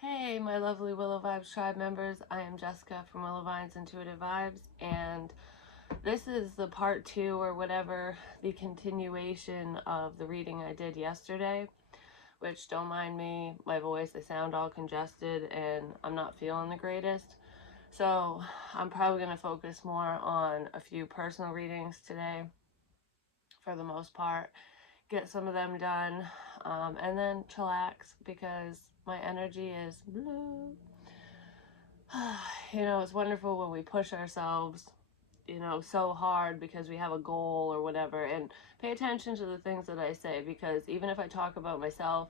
Hey, my lovely Willow Vibes tribe members. I am Jessica from Willow Vines Intuitive Vibes, and this is the part two or whatever, the continuation of the reading I did yesterday, which don't mind me, my voice, I sound all congested and I'm not feeling the greatest. So I'm probably going to focus more on a few personal readings today for the most part, get some of them done, and then chillax because my energy is blue. It's wonderful when we push ourselves, so hard because we have a goal or whatever, and pay attention to the things that I say, because even if I talk about myself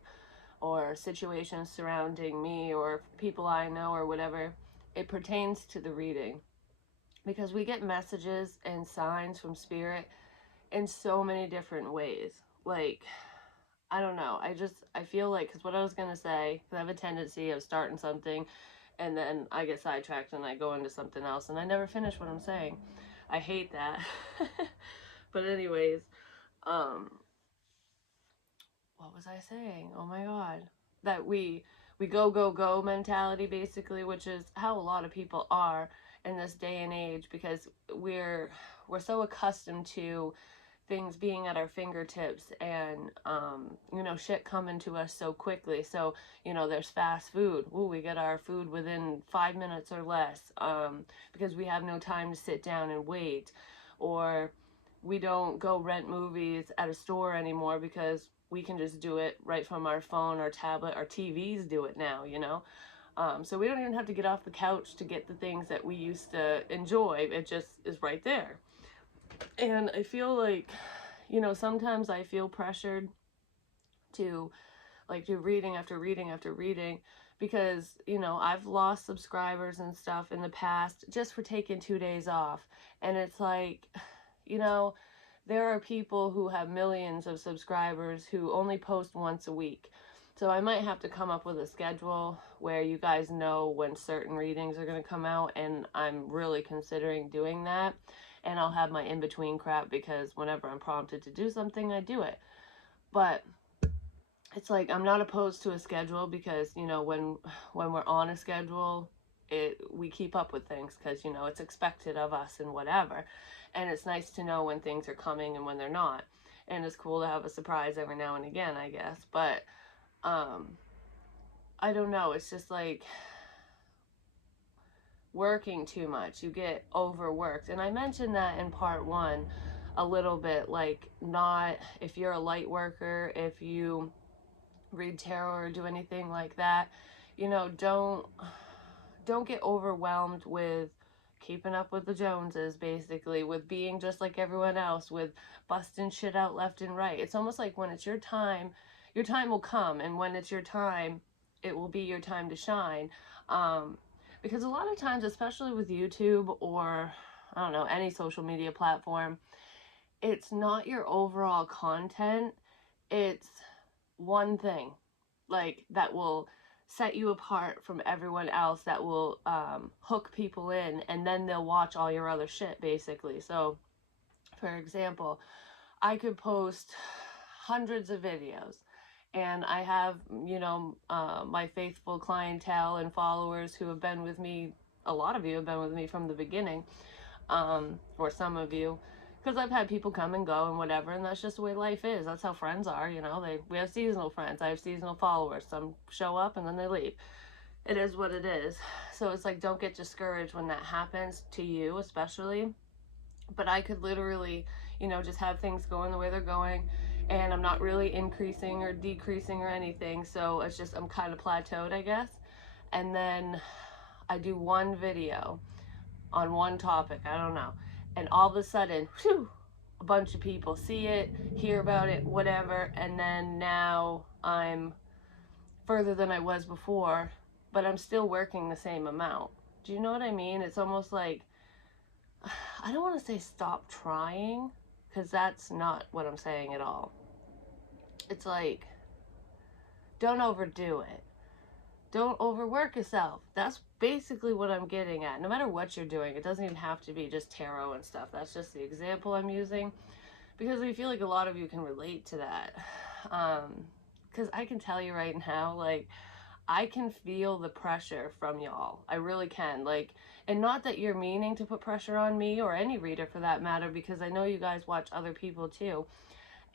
or situations surrounding me or people I know or whatever, it pertains to the reading because we get messages and signs from spirit in so many different ways. Like, I don't know. I feel like, because what I was going to say, because I have a tendency of starting something and then I get sidetracked and I go into something else and I never finish what I'm saying. I hate that. But anyways, um what was I saying? Oh my god. That we go mentality basically, which is how a lot of people are in this day and age, because we're so accustomed to things being at our fingertips and shit coming to us so quickly. So there's fast food. Ooh, we get our food within 5 minutes or less, because we have no time to sit down and wait. Or we don't go rent movies at a store anymore because we can just do it right from our phone, our tablet, our TVs do it now. So we don't even have to get off the couch to get the things that we used to enjoy. It just is right there. And I feel like, sometimes I feel pressured to like do reading after reading after reading because, I've lost subscribers and stuff in the past just for taking 2 days off. And it's like, you know, there are people who have millions of subscribers who only post once a week. So I might have to come up with a schedule where you guys know when certain readings are going to come out, and I'm really considering doing that. And I'll have my in-between crap because whenever I'm prompted to do something, I do it. But it's like I'm not opposed to a schedule because, when we're on a schedule, we keep up with things because, it's expected of us and whatever. And it's nice to know when things are coming and when they're not. And it's cool to have a surprise every now and again, I guess. But um I don't know, it's just like working too much. You get overworked. And I mentioned that in part 1 a little bit, like, not if you're a light worker, if you read tarot or do anything like that, don't get overwhelmed with keeping up with the Joneses, basically, with being just like everyone else, with busting shit out left and right. It's almost like when it's your time will come, and when it's your time, it will be your time to shine. Because a lot of times, especially with YouTube or, I don't know, any social media platform, it's not your overall content, it's one thing like that will set you apart from everyone else, that will hook people in, and then they'll watch all your other shit, basically. So for example, I could post hundreds of videos, and I have my faithful clientele and followers who have been with me. A lot of you have been with me from the beginning, or some of you, because I've had people come and go and whatever, and that's just the way life is. That's how friends are. We have seasonal friends. I have seasonal followers. Some show up and then they leave. It is what it is. So it's like, don't get discouraged when that happens to you, especially. But I could literally, just have things going the way they're going, and I'm not really increasing or decreasing or anything. So it's just, I'm kind of plateaued, I guess. And then I do one video on one topic, I don't know, and all of a sudden, whew, a bunch of people see it, hear about it, whatever, and then now I'm further than I was before, but I'm still working the same amount. Do you know what I mean? It's almost like, I don't want to say stop trying, because that's not what I'm saying at all. It's like, don't overdo it. Don't overwork yourself. That's basically what I'm getting at. No matter what you're doing, it doesn't even have to be just tarot and stuff. That's just the example I'm using, because I feel like a lot of you can relate to that. Because I can tell you right now, like, I can feel the pressure from y'all. I really can. Like, and not that you're meaning to put pressure on me or any reader for that matter, because I know you guys watch other people too.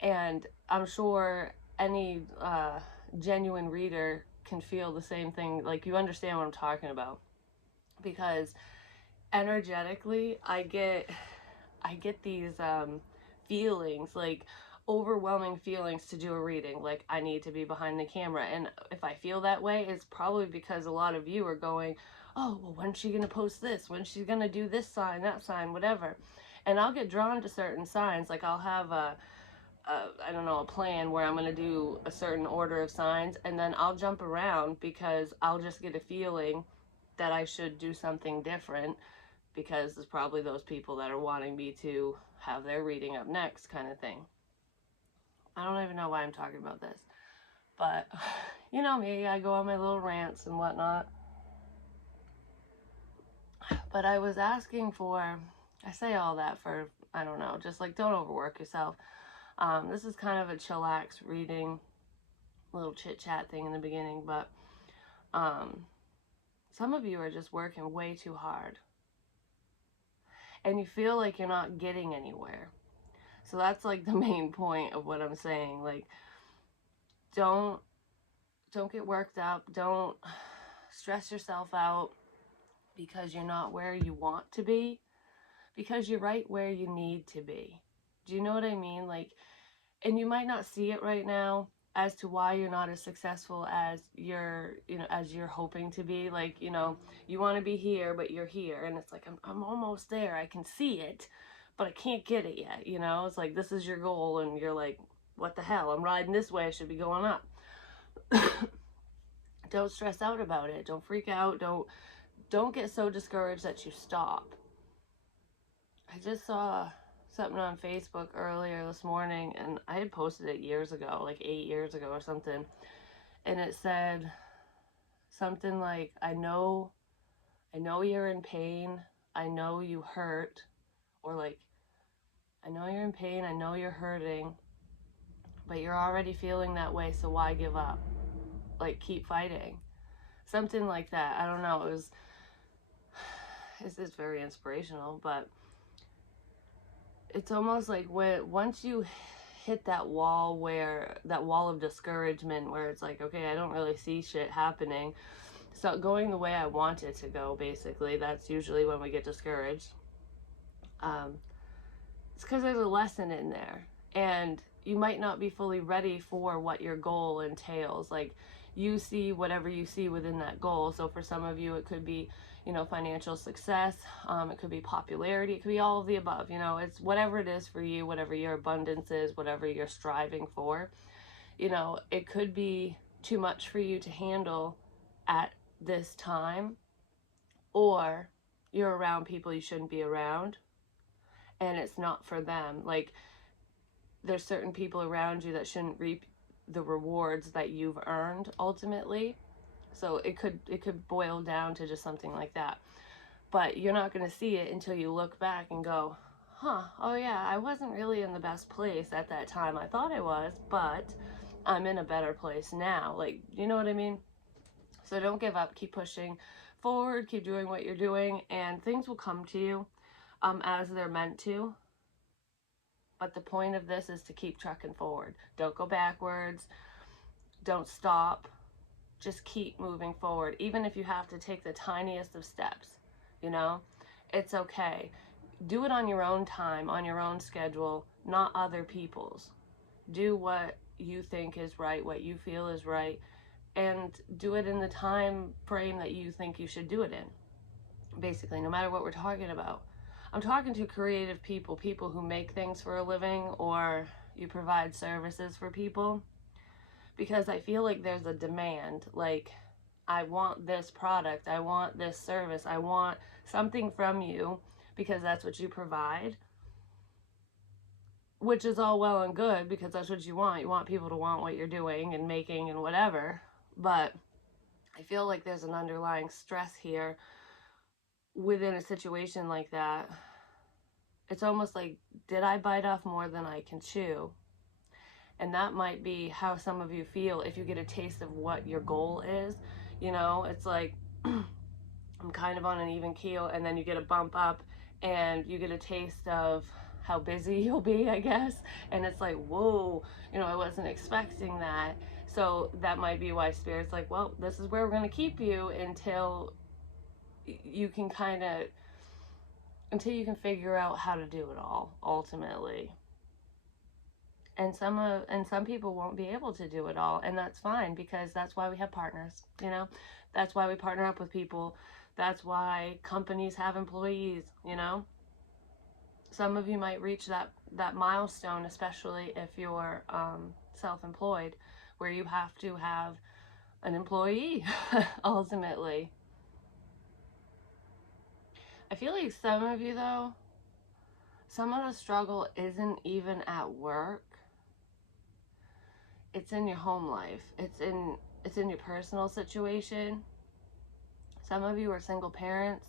And I'm sure any genuine reader can feel the same thing. Like, you understand what I'm talking about. Because energetically, I get these feelings, like overwhelming feelings to do a reading. Like, I need to be behind the camera. And if I feel that way, it's probably because a lot of you are going, oh, well, when's she going to post this? When's she going to do this sign, that sign, whatever. And I'll get drawn to certain signs. Like, I'll have I don't know, a plan where I'm going to do a certain order of signs, and then I'll jump around because I'll just get a feeling that I should do something different, because there's probably those people that are wanting me to have their reading up next, kind of thing. I don't even know why I'm talking about this, but you know me, I go on my little rants and whatnot. But I was asking for, I say all that for, I don't know, just like, don't overwork yourself. This is kind of a chillax reading, little chit chat thing in the beginning, but some of you are just working way too hard and you feel like you're not getting anywhere. So that's like the main point of what I'm saying. Like, don't get worked up. Don't stress yourself out because you're not where you want to be, because you're right where you need to be. Do you know what I mean? Like, and you might not see it right now as to why you're not as successful as you're hoping to be. Like, you want to be here, but you're here, and it's like, I'm almost there. I can see it, but I can't get it yet. It's like, this is your goal, and you're like, what the hell? I'm riding this way. I should be going up. Don't stress out about it. Don't freak out. Don't get so discouraged that you stop. I just saw something on Facebook earlier this morning, and I had posted it years ago, like 8 years ago or something, and it said something like, I know you're in pain, I know you hurt, or like, I know you're in pain, I know you're hurting, but you're already feeling that way, so why give up? Like, keep fighting. Something like that. I don't know. It's very inspirational, but it's almost like once you hit that wall of discouragement, where it's like, okay, I don't really see shit happening, so going the way I want it to go, basically, that's usually when we get discouraged. It's because there's a lesson in there, and you might not be fully ready for what your goal entails. Like, you see whatever you see within that goal. So for some of you, it could be, financial success. It could be popularity. It could be all of the above. It's whatever it is for you, whatever your abundance is, whatever you're striving for. It could be too much for you to handle at this time, or you're around people you shouldn't be around, and it's not for them. Like, there's certain people around you that shouldn't reap the rewards that you've earned ultimately. So it could boil down to just something like that. But you're not going to see it until you look back and go, oh yeah, I wasn't really in the best place at that time. I thought I was, but I'm in a better place now. Like, you know what I mean? So don't give up. Keep pushing forward. Keep doing what you're doing, and things will come to you as they're meant to. But the point of this is to keep trucking forward. Don't go backwards. Don't stop. Just keep moving forward. Even if you have to take the tiniest of steps, it's okay. Do it on your own time, on your own schedule, not other people's. Do what you think is right, what you feel is right, and do it in the time frame that you think you should do it in. Basically, no matter what we're talking about. I'm talking to creative people who make things for a living, or you provide services for people, because I feel like there's a demand. Like, I want this product, I want this service, I want something from you, because that's what you provide, which is all well and good, because that's what you want. You want people to want what you're doing and making and whatever. But I feel like there's an underlying stress here within a situation like that. It's almost like, did I bite off more than I can chew? And that might be how some of you feel if you get a taste of what your goal is. You know, it's like I'm kind of on an even keel, and then you get a bump up and you get a taste of how busy you'll be, I guess. And it's like, whoa, you know, I wasn't expecting that. So that might be why Spirit's like, well, this is where we're going to keep you until you can kind of, until you can figure out how to do it all ultimately. And some people won't be able to do it all, and that's fine, because that's why we have partners, you know. That's why we partner up with people. That's why companies have employees, you know. Some of you might reach that milestone, especially if you're self-employed, where you have to have an employee ultimately. I feel like some of you, though, some of the struggle isn't even at work. It's in your home life. It's in your personal situation. Some of you are single parents,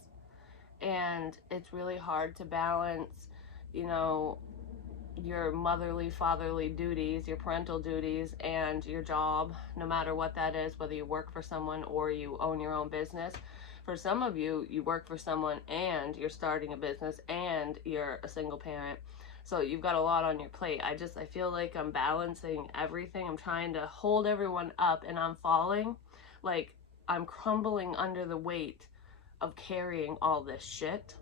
and it's really hard to balance, you know, your motherly, fatherly duties, your parental duties, and your job, no matter what that is, whether you work for someone or you own your own business. For some of you, you work for someone and you're starting a business and you're a single parent. So you've got a lot on your plate. I feel like I'm balancing everything. I'm trying to hold everyone up, and I'm falling. Like, I'm crumbling under the weight of carrying all this shit.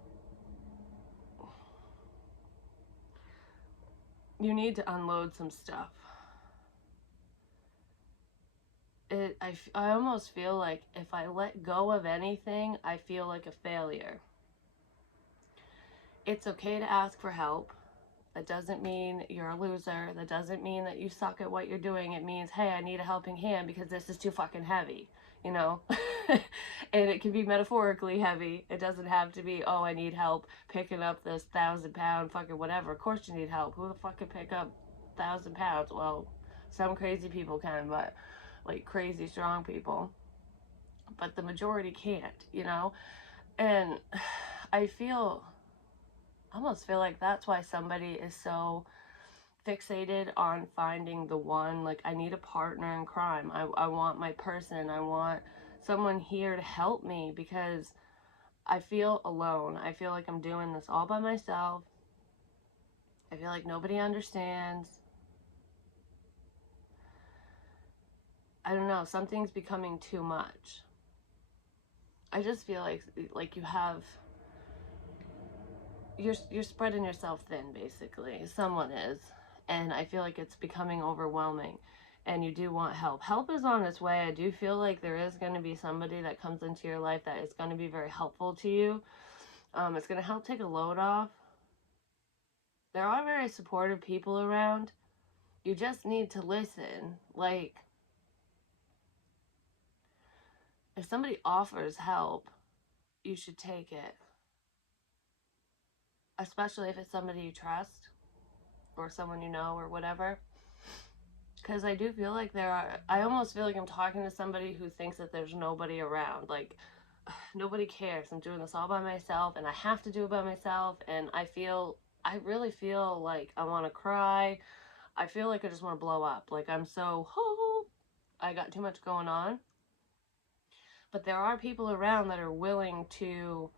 You need to unload some stuff. I almost feel like if I let go of anything, I feel like a failure. It's okay to ask for help. That doesn't mean you're a loser. That doesn't mean that you suck at what you're doing. It means, hey, I need a helping hand because this is too fucking heavy, you know? And it can be metaphorically heavy. It doesn't have to be, oh, I need help picking up this 1,000-pound fucking whatever. Of course you need help. Who the fuck can pick up 1,000 pounds? Well, some crazy people can, but like crazy strong people. But the majority can't, you know? And I almost feel like that's why somebody is so fixated on finding the one. Like, I need a partner in crime. I want my person. I want someone here to help me, because I feel alone. I feel like I'm doing this all by myself. I feel like nobody understands. I don't know, something's becoming too much. I just feel like you have, you're spreading yourself thin, basically. Someone is. And I feel like it's becoming overwhelming, and you do want help. Help is on its way. I do feel like there is going to be somebody that comes into your life that is going to be very helpful to you. It's going to help take a load off. There are very supportive people around. You just need to listen. Like, if somebody offers help, you should take it, especially if it's somebody you trust or someone you know or whatever. Because I do feel like I almost feel like I'm talking to somebody who thinks that there's nobody around. Like, nobody cares. I'm doing this all by myself, and I have to do it by myself. And I really feel like I want to cry. I feel like I just want to blow up. Like, I got too much going on. But there are people around that are willing to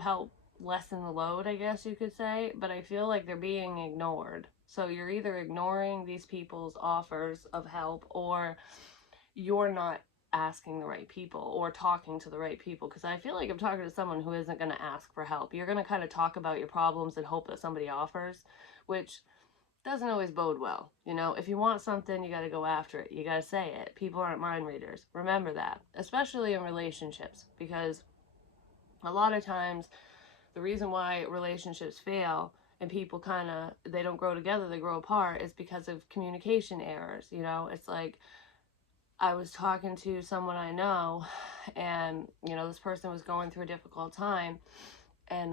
help lessen the load, I guess you could say, but I feel like they're being ignored. So you're either ignoring these people's offers of help, or you're not asking the right people or talking to the right people. Because I feel like I'm talking to someone who isn't going to ask for help. You're going to kind of talk about your problems and hope that somebody offers, which doesn't always bode well. You know, if you want something, you got to go after it. You got to say it. People aren't mind readers. Remember that, especially in relationships, because a lot of times the reason why relationships fail and people kind of, they don't grow together, they grow apart, is because of communication errors. You know, it's like, I was talking to someone I know, and you know, this person was going through a difficult time, and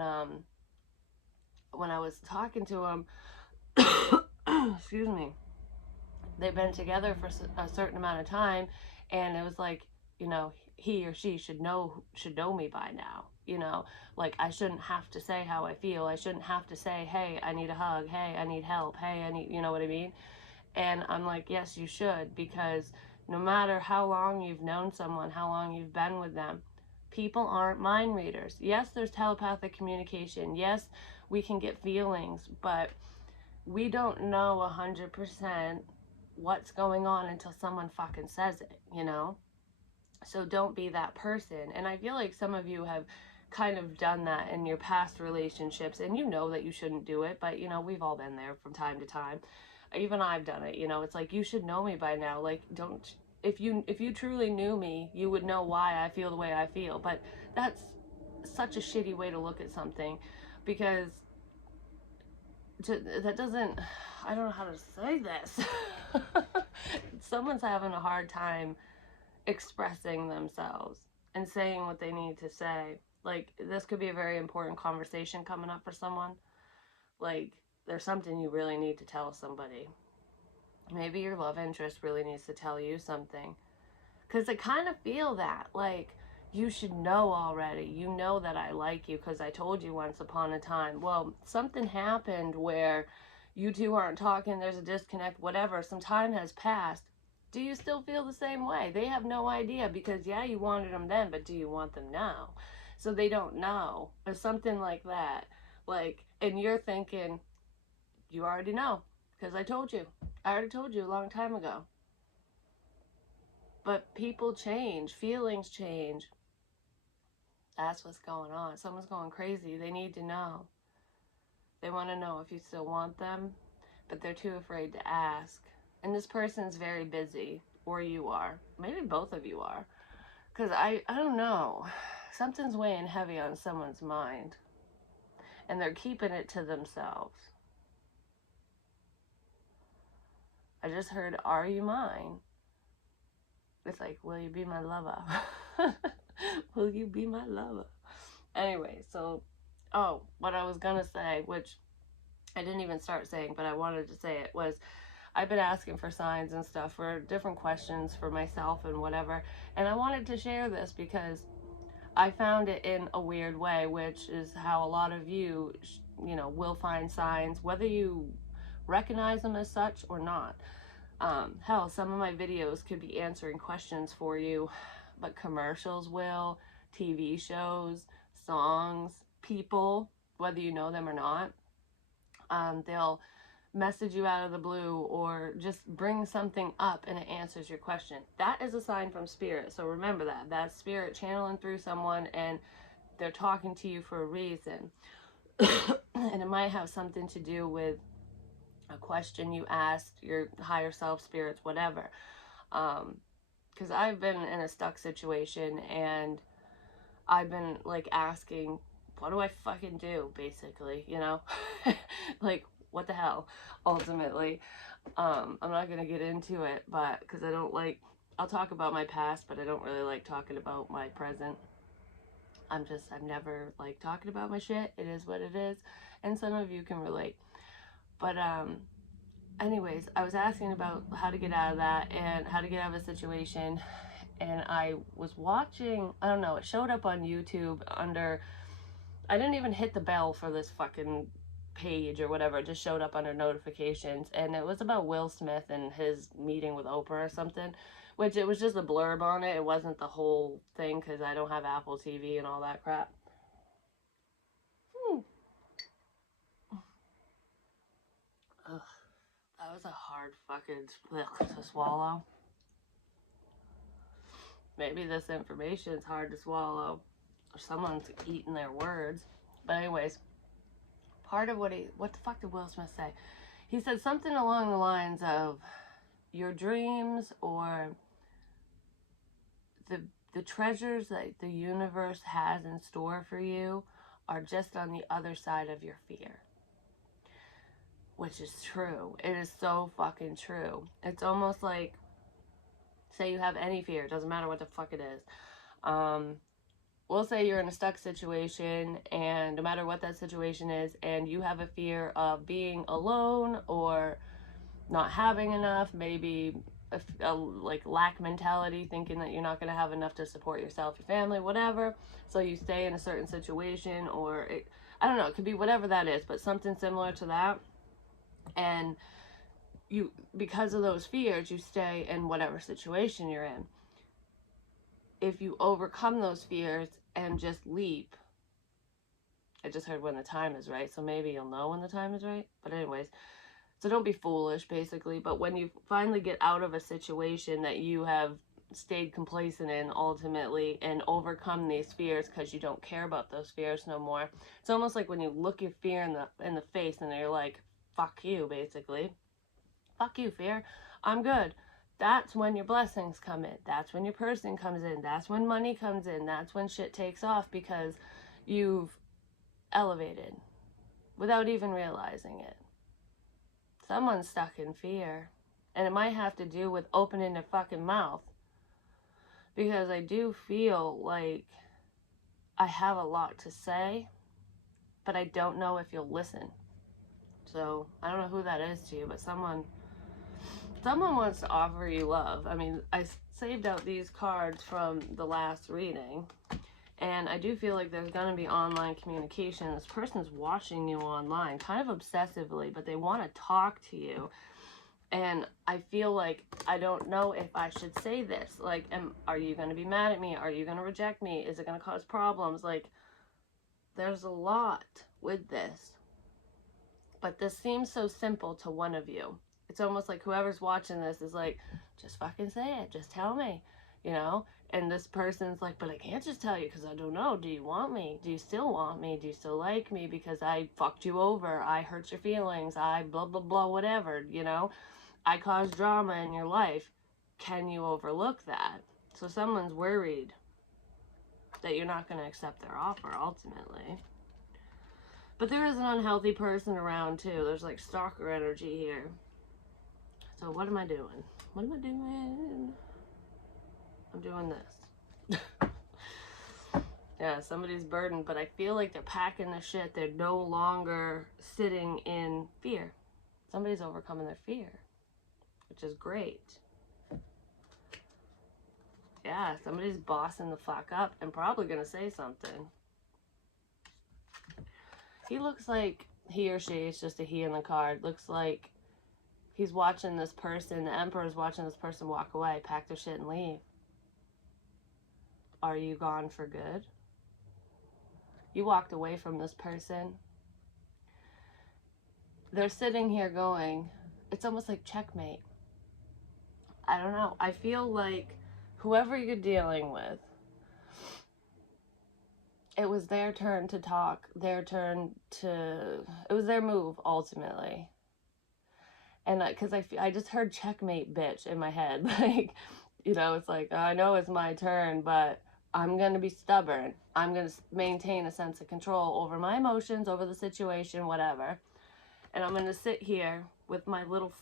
when I was talking to him, excuse me, they've been together for a certain amount of time, and it was like, you know, he or she should know me by now. You know, like, I shouldn't have to say how I feel. I shouldn't have to say, hey, I need a hug, hey, I need help, hey, I need, you know what I mean? And I'm like, yes, you should, because No matter how long you've known someone, how long you've been with them, people aren't mind readers. Yes, there's telepathic communication. Yes, we can get feelings, but we don't know 100% what's going on until someone fucking says it, you know? So don't be that person. And I feel like some of you have kind of done that in your past relationships, and you know that you shouldn't do it, but you know, we've all been there from time to time. Even I've done it, you know. It's like, you should know me by now. Like, don't, if you truly knew me, you would know why I feel the way I feel. But that's such a shitty way to look at something, because that doesn't, I don't know how to say this. Someone's having a hard time expressing themselves and saying what they need to say. Like, this could be a very important conversation coming up for someone. Like, there's something you really need to tell somebody. Maybe your love interest really needs to tell you something. Because I kind of feel that, like, you should know already. You know that I like you because I told you once upon a time. Well, something happened where you two aren't talking, there's a disconnect, whatever. Some time has passed. Do you still feel the same way? They have no idea, because, yeah, you wanted them then, but do you want them now? So they don't know, or something like that. Like, and you're thinking, you already know because I told you. I already told you a long time ago. But people change, feelings change. That's what's going on. Someone's going crazy. They need to know. They want to know if you still want them, but they're too afraid to ask. And this person's very busy, or you are. Maybe both of you are. Because I don't know. Something's weighing heavy on someone's mind, and they're keeping it to themselves. I just heard, are you mine? It's like, will you be my lover? Will you be my lover? Anyway, so, oh, what I was gonna say, which I didn't even start saying, but I wanted to say it, was I've been asking for signs and stuff, for different questions for myself and whatever, and I wanted to share this because I found it in a weird way, which is how a lot of you, you know, will find signs, whether you recognize them as such or not. Hell, some of my videos could be answering questions for you, but commercials will, TV shows, songs, people, whether you know them or not. They'll message you out of the blue or just bring something up and it answers your question. That is a sign from spirit. So remember that. That's spirit channeling through someone, and they're talking to you for a reason. And it might have something to do with a question you asked your higher self, spirits, whatever. Because I've been in a stuck situation, and I've been like asking, what do I fucking do, basically, you know? Like, what the hell, ultimately. I'm not gonna get into it, but because I don't like, I'll talk about my past, but I don't really like talking about my present. I've never like talking about my shit. It is what it is, and some of you can relate. But anyways, I was asking about how to get out of that and how to get out of a situation, and I was watching, I don't know, it showed up on YouTube under, I didn't even hit the bell for this fucking page or whatever, it just showed up under notifications, and it was about Will Smith and his meeting with Oprah or something, which it was just a blurb on it. It wasn't the whole thing because I don't have Apple TV and all that crap. Ugh, that was a hard fucking to swallow. Maybe this information is hard to swallow, or someone's eating their words. But anyways, part of what the fuck did Will Smith say? He said something along the lines of, your dreams or the treasures that the universe has in store for you are just on the other side of your fear. Which is true. It is so fucking true. It's almost like, say you have any fear, it doesn't matter what the fuck it is. We'll say you're in a stuck situation, and no matter what that situation is, and you have a fear of being alone or not having enough, maybe a like lack mentality, thinking that you're not going to have enough to support yourself, your family, whatever. So you stay in a certain situation, or I don't know, it could be whatever that is, but something similar to that. And because of those fears, you stay in whatever situation you're in. If you overcome those fears and just leap, I just heard when the time is right, so maybe you'll know when the time is right. But anyways, so don't be foolish, basically. But when you finally get out of a situation that you have stayed complacent in ultimately and overcome these fears because you don't care about those fears no more, it's almost like when you look your fear in the face and you're like, fuck you, basically. Fuck you, fear. I'm good. That's when your blessings come in. That's when your person comes in. That's when money comes in. That's when shit takes off because you've elevated without even realizing it. Someone's stuck in fear. And it might have to do with opening their fucking mouth. Because I do feel like I have a lot to say, but I don't know if you'll listen. So I don't know who that is to you, but someone wants to offer you love. I mean, I saved out these cards from the last reading, and I do feel like there's going to be online communication. This person's watching you online, kind of obsessively, but they want to talk to you. And I feel like I don't know if I should say this. Like, are you going to be mad at me? Are you going to reject me? Is it going to cause problems? Like, there's a lot with this. But this seems so simple to one of you. It's almost like whoever's watching this is like, just fucking say it. Just tell me, you know? And this person's like, but I can't just tell you because I don't know. Do you want me? Do you still want me? Do you still like me? Because I fucked you over. I hurt your feelings. I blah, blah, blah, whatever, you know? I caused drama in your life. Can you overlook that? So someone's worried that you're not going to accept their offer ultimately. But there is an unhealthy person around too. There's like stalker energy here. So what am I doing? What am I doing? I'm doing this. Yeah, somebody's burdened, but I feel like they're packing the shit. They're no longer sitting in fear. Somebody's overcoming their fear, which is great. Yeah, somebody's bossing the fuck up and probably gonna say something. He looks like he or she, it's just a he in the card, looks like he's watching this person, the Emperor's watching this person walk away, pack their shit and leave. Are you gone for good? You walked away from this person. They're sitting here going, it's almost like checkmate. I don't know. I feel like whoever you're dealing with, it was their turn to talk, it was their move ultimately. And because I just heard checkmate bitch in my head. Like, you know, it's like, I know it's my turn, but I'm going to be stubborn. I'm going to maintain a sense of control over my emotions, over the situation, whatever. And I'm going to sit here with my little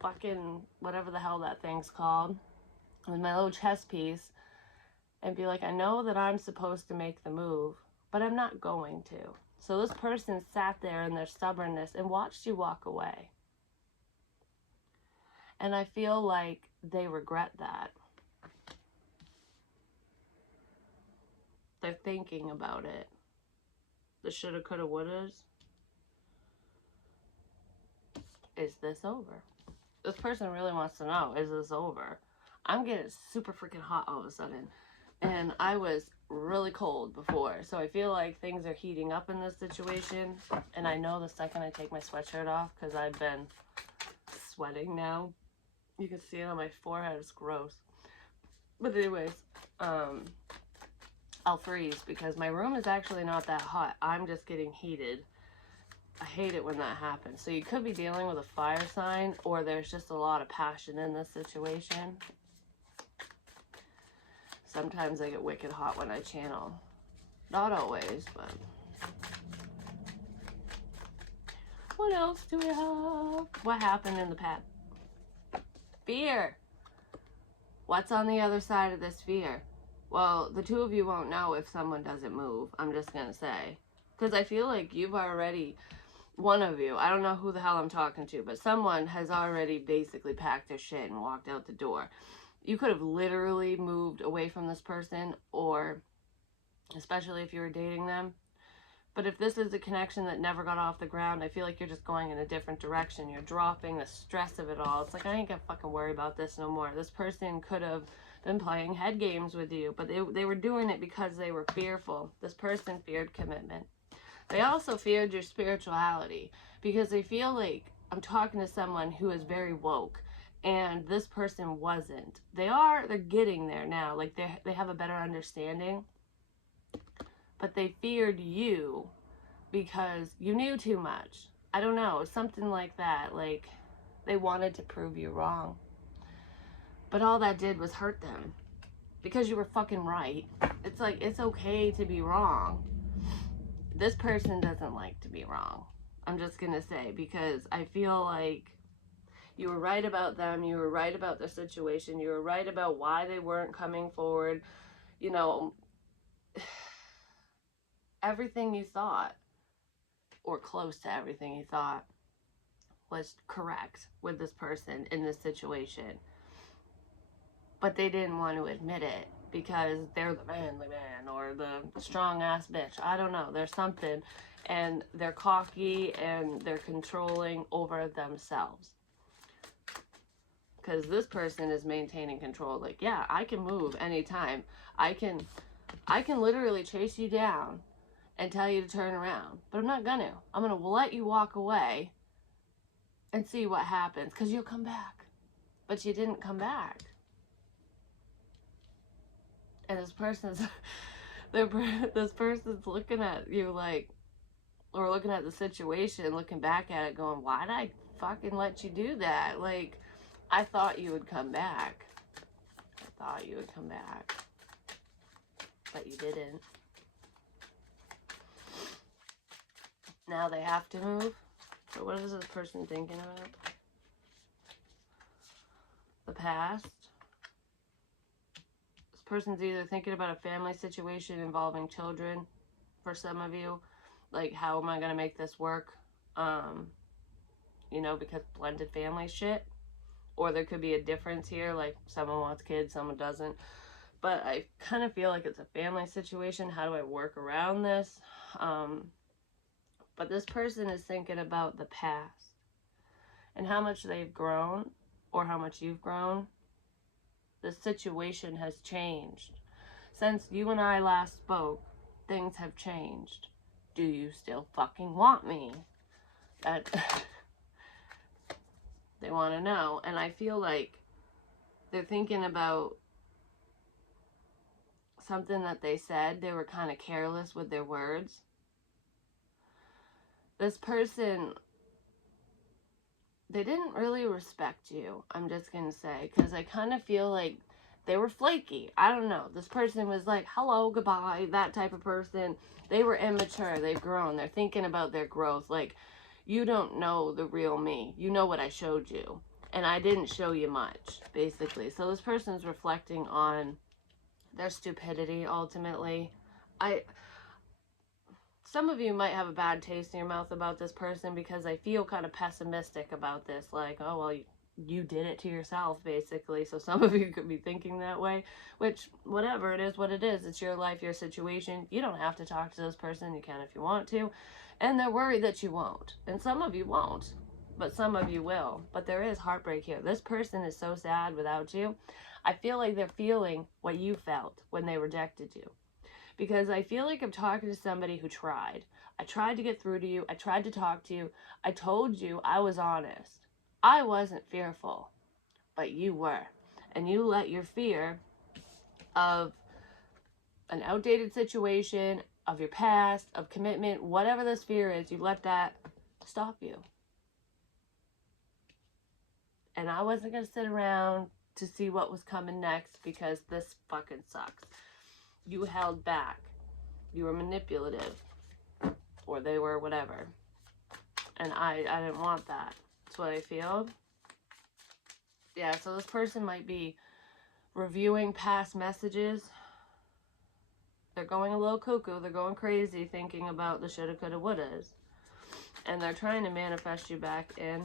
fucking, whatever the hell that thing's called, with my little chess piece, and be like, I know that I'm supposed to make the move, but I'm not going to. So this person sat there in their stubbornness and watched you walk away. And I feel like they regret that. They're thinking about it. The shoulda, coulda, wouldas. Is this over? This person really wants to know, is this over? I'm getting super freaking hot all of a sudden. And I was really cold before. So I feel like things are heating up in this situation. And I know the second I take my sweatshirt off, because I've been sweating now. You can see it on my forehead. It's gross. But anyways, I'll freeze because my room is actually not that hot. I'm just getting heated. I hate it when that happens. So you could be dealing with a fire sign, or there's just a lot of passion in this situation. Sometimes I get wicked hot when I channel. Not always, but... What else do we have? What happened in the past? Fear. What's on the other side of this fear? Well, the two of you won't know if someone doesn't move. I'm just going to say. Because I feel like you've already... One of you, I don't know who the hell I'm talking to, but someone has already basically packed their shit and walked out the door. You could have literally moved away from this person, or, especially if you were dating them, But if this is a connection that never got off the ground, I feel like you're just going in a different direction. You're dropping the stress of it all. It's like, I ain't gonna fucking worry about this no more. This person could have been playing head games with you, but they were doing it because they were fearful. This person feared commitment. They also feared your spirituality because they feel like I'm talking to someone who is very woke and this person wasn't. They're getting there now. Like they have a better understanding, but they feared you because you knew too much. I don't know, something like that. Like they wanted to prove you wrong. But all that did was hurt them because you were fucking right. It's like, it's okay to be wrong. This person doesn't like to be wrong. I'm just gonna say, because I feel like you were right about them. You were right about their situation. You were right about why they weren't coming forward. You know, everything you thought, or close to everything you thought, was correct with this person in this situation. But they didn't want to admit it because they're the manly man or the strong ass bitch. I don't know. There's something. And they're cocky and they're controlling over themselves. Because this person is maintaining control. Like, yeah, I can move anytime. I can literally chase you down and tell you to turn around. But I'm not gonna. I'm gonna let you walk away and see what happens. Because you'll come back. But you didn't come back. And this person's looking at you like, or looking at the situation, looking back at it going, why did I fucking let you do that? Like, I thought you would come back. I thought you would come back. But you didn't. Now they have to move. So what is this person thinking about? The past. This person's either thinking about a family situation involving children for some of you. Like, how am I going to make this work? You know, because blended family shit. Or there could be a difference here, like someone wants kids, someone doesn't. But I kind of feel like it's a family situation. How do I work around this? But this person is thinking about the past and how much they've grown or how much you've grown. The situation has changed. Since you and I last spoke, things have changed. Do you still fucking want me? That they want to know. And I feel like they're thinking about something that they said. They were kind of careless with their words. This person, they didn't really respect you, I'm just going to say, because I kind of feel like they were flaky. I don't know. This person was like, hello, goodbye, that type of person. They were immature. They've grown. They're thinking about their growth. Like, you don't know the real me. You know what I showed you. And I didn't show you much, basically. So this person's reflecting on their stupidity, ultimately. Some of you might have a bad taste in your mouth about this person because I feel kind of pessimistic about this. Like, oh, well, you did it to yourself, basically. So some of you could be thinking that way, which, whatever, it is what it is. It's your life, your situation. You don't have to talk to this person. You can if you want to. And they're worried that you won't. And some of you won't, but some of you will. But there is heartbreak here. This person is so sad without you. I feel like they're feeling what you felt when they rejected you. Because I feel like I'm talking to somebody who tried. I tried to get through to you. I tried to talk to you. I told you I was honest. I wasn't fearful, but you were. And you let your fear of an outdated situation, of your past, of commitment, whatever this fear is, you let that stop you. And I wasn't going to sit around to see what was coming next because this fucking sucks. You held back. You were manipulative. Or they were, whatever. And I didn't want that. That's what I feel. Yeah, so this person might be reviewing past messages. They're going a little cuckoo. They're going crazy thinking about the shoulda, coulda, wouldas. And they're trying to manifest you back in.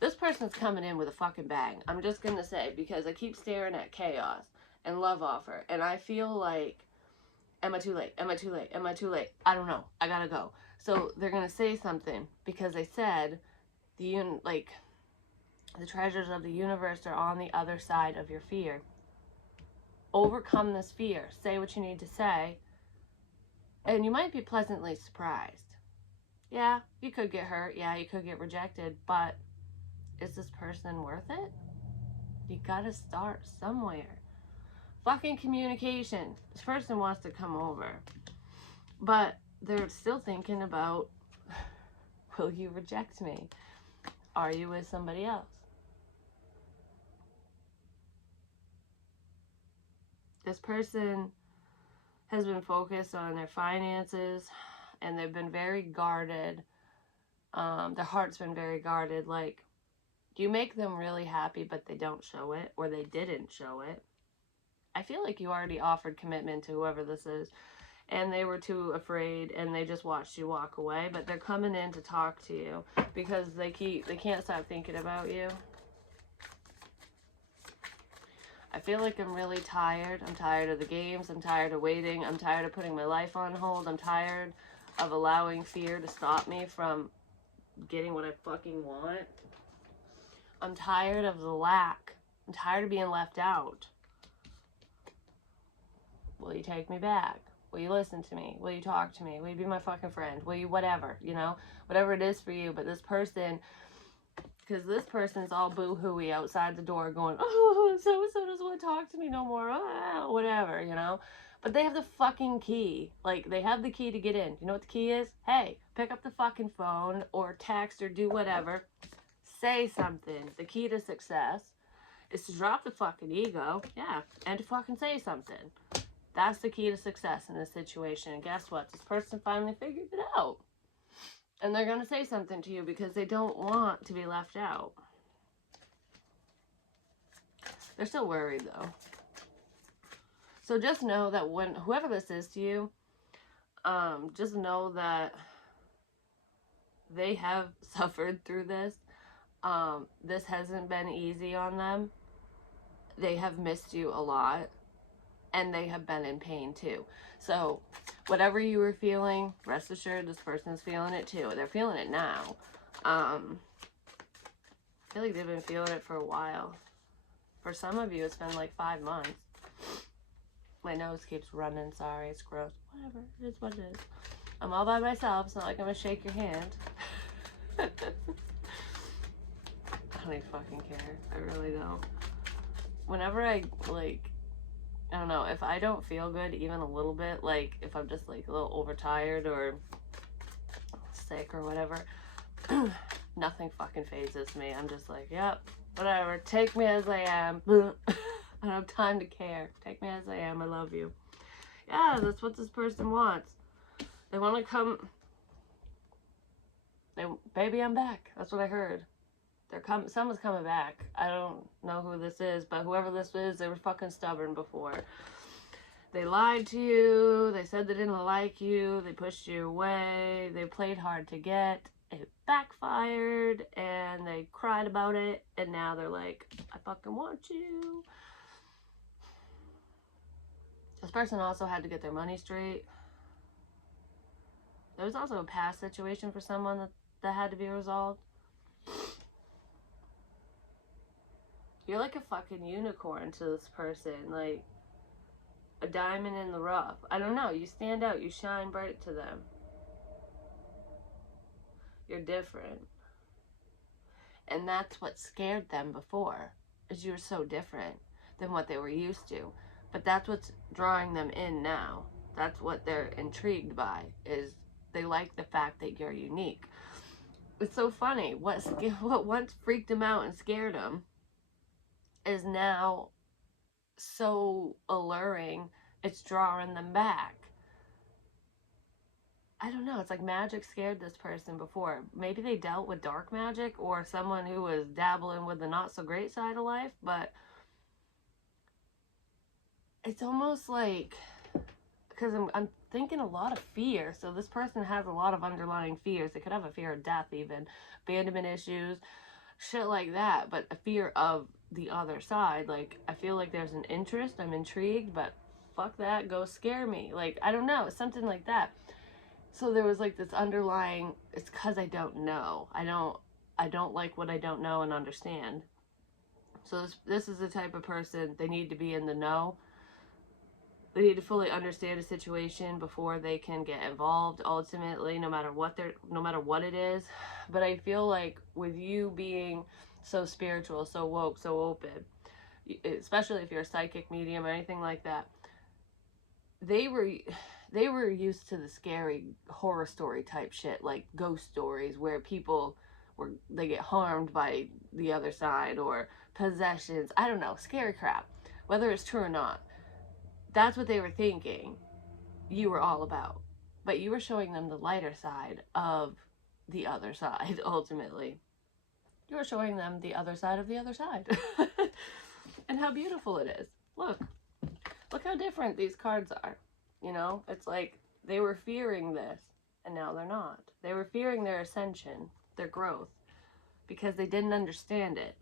This person's coming in with a fucking bang. I'm just going to say, because I keep staring at chaos and love offer. And I feel like Am I too late? Am I too late? Am I too late? I don't know. I gotta go. So they're gonna say something because they said like the treasures of the universe are on the other side of your fear. Overcome this fear. Say what you need to say, and you might be pleasantly surprised. Yeah, you could get hurt. Yeah, you could get rejected, but is this person worth it? You gotta start somewhere. Fucking communication. This person wants to come over, but they're still thinking about, will you reject me? Are you with somebody else? This person has been focused on their finances, and they've been very guarded. Their heart's been very guarded. Like, you make them really happy, but they don't show it, or they didn't show it. I feel like you already offered commitment to whoever this is, and they were too afraid, and they just watched you walk away. But they're coming in to talk to you because they can't stop thinking about you. I feel like I'm really tired. I'm tired of the games. I'm tired of waiting. I'm tired of putting my life on hold. I'm tired of allowing fear to stop me from getting what I fucking want. I'm tired of the lack. I'm tired of being left out. Will you take me back? Will you listen to me? Will you talk to me? Will you be my fucking friend? Will you whatever, whatever it is for you. But this person, because this person's all boo-hooey outside the door going, oh, so-and-so doesn't want to talk to me no more, whatever, But they have the fucking key. Like, they have the key to get in. You know what the key is? Hey, pick up the fucking phone or text or do whatever. Say something. The key to success is to drop the fucking ego, and to fucking say something. That's the key to success in this situation. And guess what? This person finally figured it out. And they're going to say something to you because they don't want to be left out. They're still worried, though. So just know that when whoever this is to you, just know that they have suffered through this. This hasn't been easy on them. They have missed you a lot. And they have been in pain too. So whatever you were feeling, rest assured this person's feeling it too. They're feeling it now. I feel like they've been feeling it for a while. For some of you, it's been like 5 months. My nose keeps running. Sorry, it's gross. Whatever. It is what it is. I'm all by myself. It's not like I'm going to shake your hand. I don't even fucking care. I really don't. Whenever I don't know, if I don't feel good even a little bit, like if I'm just like a little overtired or sick or whatever, nothing fucking phases me. I'm just like, yep, whatever, take me as I am. I don't have time to care. Take me as I am. I love you. Yeah, that's what this person wants. They want to come. Baby, I'm back. That's what I heard. Someone's coming back. I don't know who this is, but whoever this is, they were fucking stubborn before. They lied to you. They said they didn't like you. They pushed you away. They played hard to get. It backfired, and they cried about it, and now they're like, I fucking want you. This person also had to get their money straight. There was also a past situation for someone that had to be resolved. You're like a fucking unicorn to this person, like a diamond in the rough. I don't know, you stand out, you shine bright to them. You're different. And that's what scared them before, is you're so different than what they were used to. But that's what's drawing them in now. That's what they're intrigued by, is they like the fact that you're unique. It's so funny, what once freaked them out and scared them is now so alluring, it's drawing them back. I don't know, it's like magic scared this person before. Maybe they dealt with dark magic or someone who was dabbling with the not so great side of life, but it's almost like, because I'm thinking a lot of fear, so this person has a lot of underlying fears. They could have a fear of death even, abandonment issues, shit like that, but a fear of the other side. Like, I feel like there's an interest, I'm intrigued, but fuck that, go scare me. Like, I don't know, something like that. So there was like this underlying, it's because I don't know. I don't like what I don't know and understand. So this is the type of person, they need to be in the know. They need to fully understand a situation before they can get involved ultimately, no matter what it is. But I feel like with you being so spiritual, so woke, so open, especially if you're a psychic medium or anything like that, they were used to the scary horror story type shit, like ghost stories where they get harmed by the other side, or possessions. I don't know, scary crap, whether it's true or not. That's what they were thinking you were all about. But you were showing them the lighter side of the other side, ultimately. You were showing them the other side of the other side. And how beautiful it is. Look how different these cards are. You know, it's like they were fearing this, and now they're not. They were fearing their ascension, their growth, because they didn't understand it.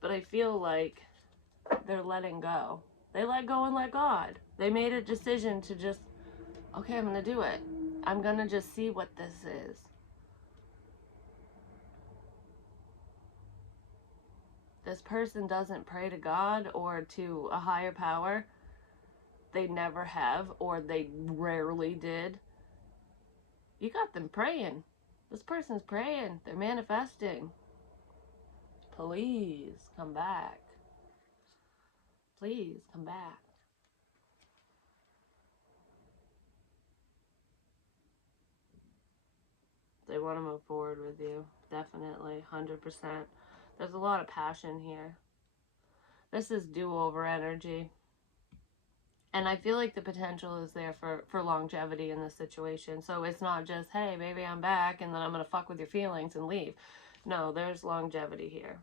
But I feel like they're letting go. They let go and let God. They made a decision to just, okay, I'm going to do it. I'm going to just see what this is. This person doesn't pray to God or to a higher power. They never have, or they rarely did. You got them praying. This person's praying. They're manifesting. Please come back. Please come back. They want to move forward with you. Definitely. 100%. There's a lot of passion here. This is do-over energy. And I feel like the potential is there for longevity in this situation. So it's not just, hey, maybe I'm back and then I'm going to fuck with your feelings and leave. No, there's longevity here.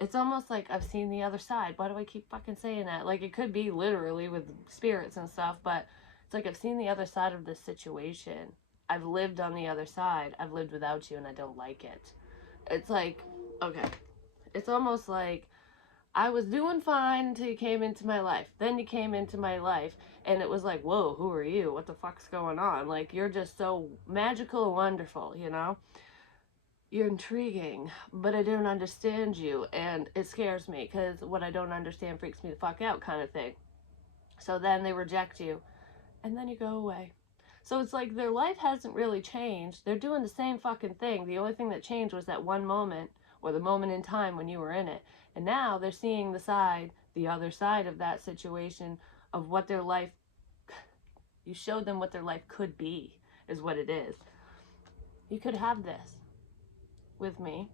It's almost like I've seen the other side. Why do I keep fucking saying that? Like, it could be literally with spirits and stuff, but it's like I've seen the other side of this situation. I've lived on the other side. I've lived without you and I don't like it. It's like, okay. It's almost like I was doing fine until you came into my life. Then you came into my life and it was like, whoa, who are you? What the fuck's going on? Like, you're just so magical and wonderful, you know? You're intriguing, but I don't understand you, and it scares me because what I don't understand freaks me the fuck out, kind of thing. So then they reject you, and then you go away. So it's like their life hasn't really changed. They're doing the same fucking thing. The only thing that changed was that one moment, or the moment in time when you were in it. And now they're seeing the other side of that situation, of what their life, you showed them what their life could be, is what it is. You could have this with me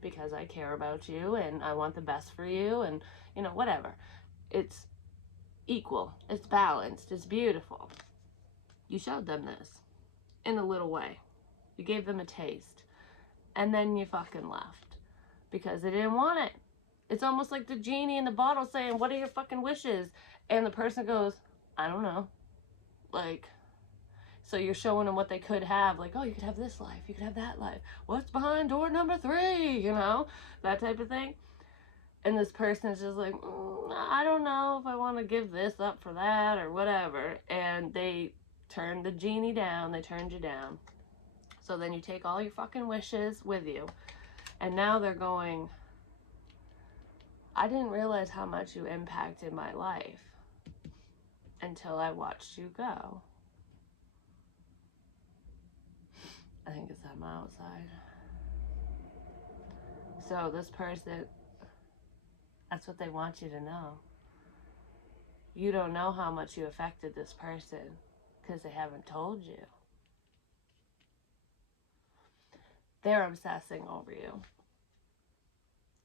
because I care about you and I want the best for you, and you know, whatever. It's equal, it's balanced, it's beautiful. You showed them this in a little way. You gave them a taste, and then you fucking left because they didn't want it. It's almost like the genie in the bottle saying, what are your fucking wishes? And the person goes, I don't know. Like, so you're showing them what they could have, like, oh, you could have this life, you could have that life. What's behind door number 3? You know, that type of thing. And this person is just like, I don't know if I want to give this up for that or whatever. And they turned the genie down. They turned you down. So then you take all your fucking wishes with you. And now they're going, I didn't realize how much you impacted my life until I watched you go. I think it's on my outside. So this person, that's what they want you to know. You don't know how much you affected this person because they haven't told you. They're obsessing over you.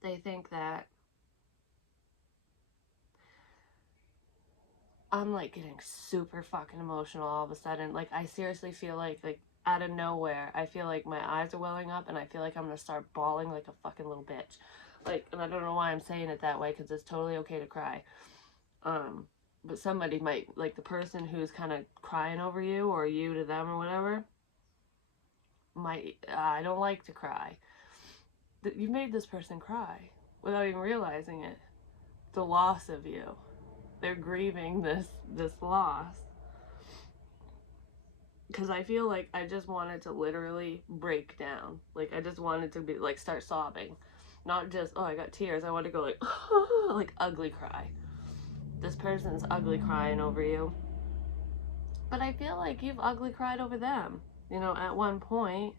They think that I'm like getting super fucking emotional all of a sudden. Like, I seriously feel like out of nowhere, I feel like my eyes are welling up and I feel like I'm gonna start bawling like a fucking little bitch. Like, and I don't know why I'm saying it that way because it's totally okay to cry. But somebody might, like the person who's kind of crying over you, or you to them or whatever, might, I don't like to cry. You made this person cry without even realizing it. The loss of you. They're grieving this loss. Because I feel like I just wanted to literally break down. Like, I just wanted to be, like, start sobbing. Not just, oh, I got tears. I want to go, like, like, ugly cry. This person's ugly crying over you. But I feel like you've ugly cried over them. You know, at one point,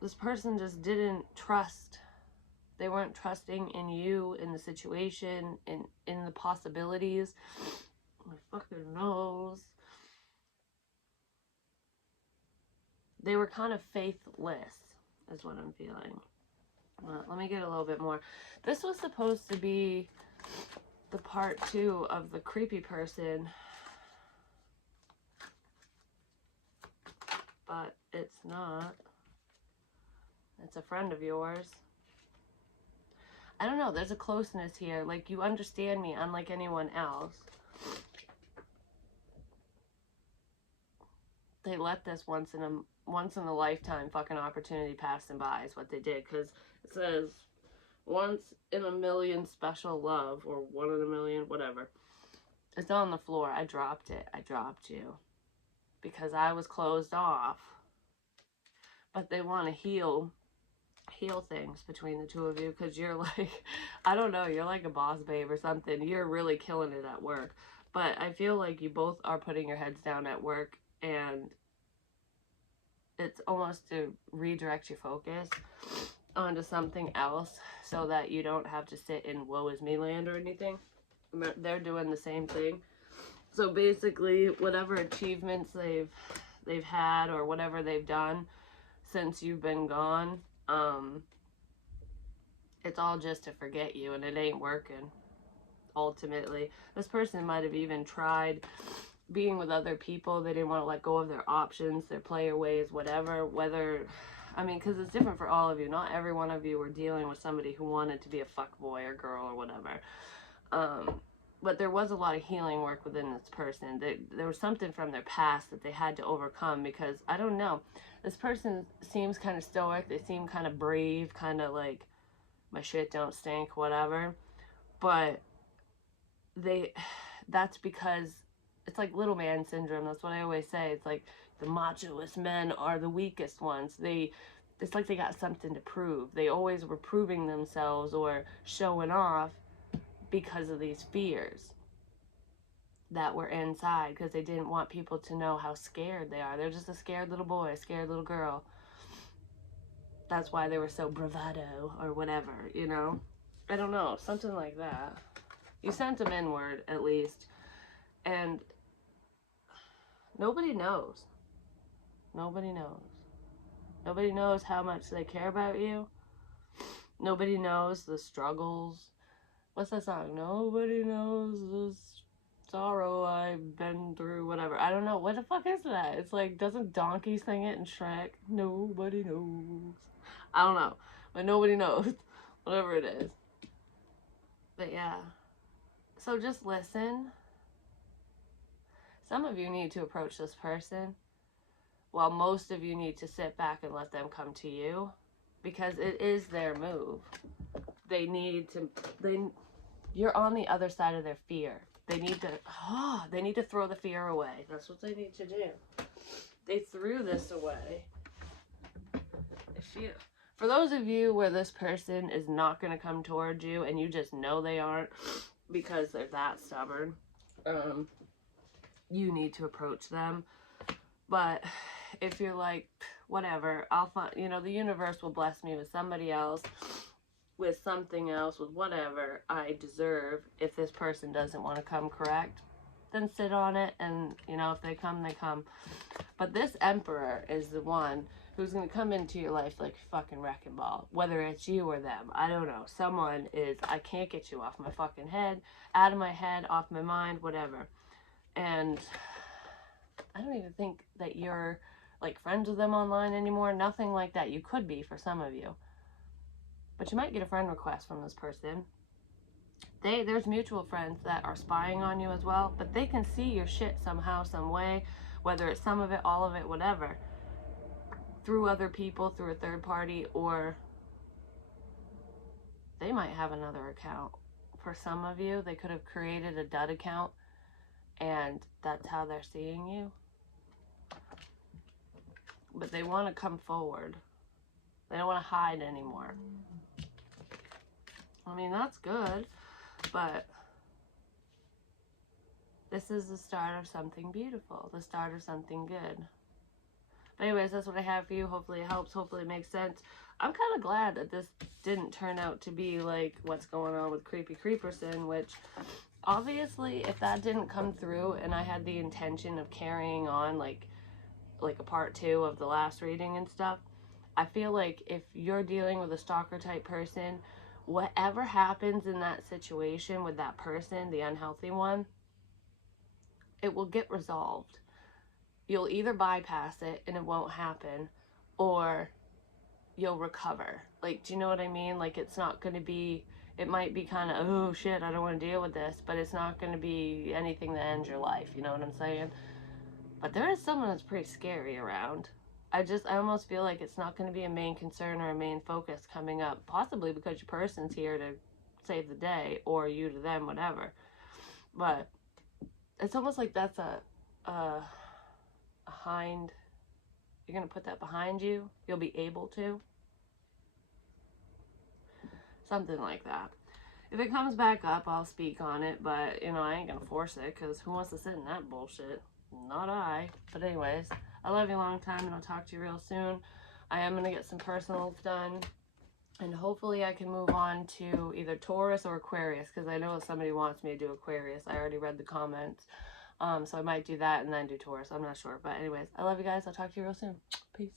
this person just didn't trust. They weren't trusting in you, in the situation, in the possibilities. My fucking nose. They were kind of faithless, is what I'm feeling. Let me get a little bit more. This was supposed to be the part 2 of the creepy person, but it's not. It's a friend of yours. I don't know, there's a closeness here. Like, you understand me unlike anyone else. They let this once in a lifetime fucking opportunity pass them by is what they did. Because it says once in a million special love, or 1 in a million, whatever. It's on the floor. I dropped it. I dropped you because I was closed off. But they want to heal things between the two of you, because you're like, I don't know, you're like a boss babe or something. You're really killing it at work. But I feel like you both are putting your heads down at work, and it's almost to redirect your focus onto something else so that you don't have to sit in woe is me land or anything. They're doing the same thing. So basically, whatever achievements they've had, or whatever they've done since you've been gone, it's all just to forget you, and it ain't working. Ultimately, this person might have even tried being with other people. They didn't want to let go of their options, their player ways, whatever. Whether, I mean, because it's different for all of you. Not every one of you were dealing with somebody who wanted to be a fuck boy or girl or whatever. But there was a lot of healing work within this person. There was something from their past that they had to overcome, because, I don't know, this person seems kind of stoic. They seem kind of brave, kind of like, my shit don't stink, whatever. But that's because it's like little man syndrome. That's what I always say. It's like the machoist men are the weakest ones. It's like they got something to prove. They always were proving themselves or showing off because of these fears that were inside, because they didn't want people to know how scared they are. They're just a scared little boy, a scared little girl. That's why they were so bravado or whatever, you know? I don't know, something like that. You sent them inward, at least, and nobody knows. Nobody knows. Nobody knows how much they care about you. Nobody knows the struggles. What's that song? Nobody knows the sorrow I've been through, whatever. I don't know. What the fuck is that? It's like, doesn't Donkey sing it in Shrek? Nobody knows. I don't know. But nobody knows. Whatever it is. But yeah. So just listen. Some of you need to approach this person, while most of you need to sit back and let them come to you, because it is their move. You're on the other side of their fear. They need to throw the fear away. That's what they need to do. They threw this away. For those of you where this person is not going to come towards you, and you just know they aren't because they're that stubborn, you need to approach them. But if you're like, whatever, I'll find, the universe will bless me with somebody else, with something else, with whatever I deserve. If this person doesn't want to come correct, then sit on it, and, if they come, they come. But this Emperor is the one who's going to come into your life like a fucking wrecking ball. Whether it's you or them, I don't know. Someone is, I can't get you off my fucking head, out of my head, off my mind, whatever. And I don't even think that you're, like, friends with them online anymore. Nothing like that. You could be for some of you. But you might get a friend request from this person. There's mutual friends that are spying on you as well, but they can see your shit somehow, some way, whether it's some of it, all of it, whatever, through other people, through a third party, or they might have another account for some of you, they could have created a dud account and that's how they're seeing you. But they want to come forward. They don't want to hide anymore. I mean, that's good, but this is the start of something beautiful, the start of something good. But anyways, that's what I have for you. Hopefully it helps. Hopefully it makes sense. I'm kind of glad that this didn't turn out to be like what's going on with Creepy Creeperson, which obviously if that didn't come through and I had the intention of carrying on like a part 2 of the last reading and stuff, I feel like if you're dealing with a stalker type person, whatever happens in that situation with that person, the unhealthy one, it will get resolved. You'll either bypass it and it won't happen, or you'll recover. Like, do you know what I mean? Like, it's not going to be, it might be kind of, oh shit, I don't want to deal with this, but it's not going to be anything that ends your life. You know what I'm saying? But there is someone that's pretty scary around. I almost feel like it's not going to be a main concern or a main focus coming up, possibly because your person's here to save the day, or you to them, whatever. But it's almost like that's a hind, you're going to put that behind you. You'll be able to. Something like that. If it comes back up, I'll speak on it, but, you know, I ain't going to force it, because who wants to sit in that bullshit? Not I. But anyways, I love you a long time, and I'll talk to you real soon. I am going to get some personals done, and hopefully I can move on to either Taurus or Aquarius, because I know somebody wants me to do Aquarius. I already read the comments. So I might do that and then do Taurus. I'm not sure. But anyways, I love you guys. I'll talk to you real soon. Peace.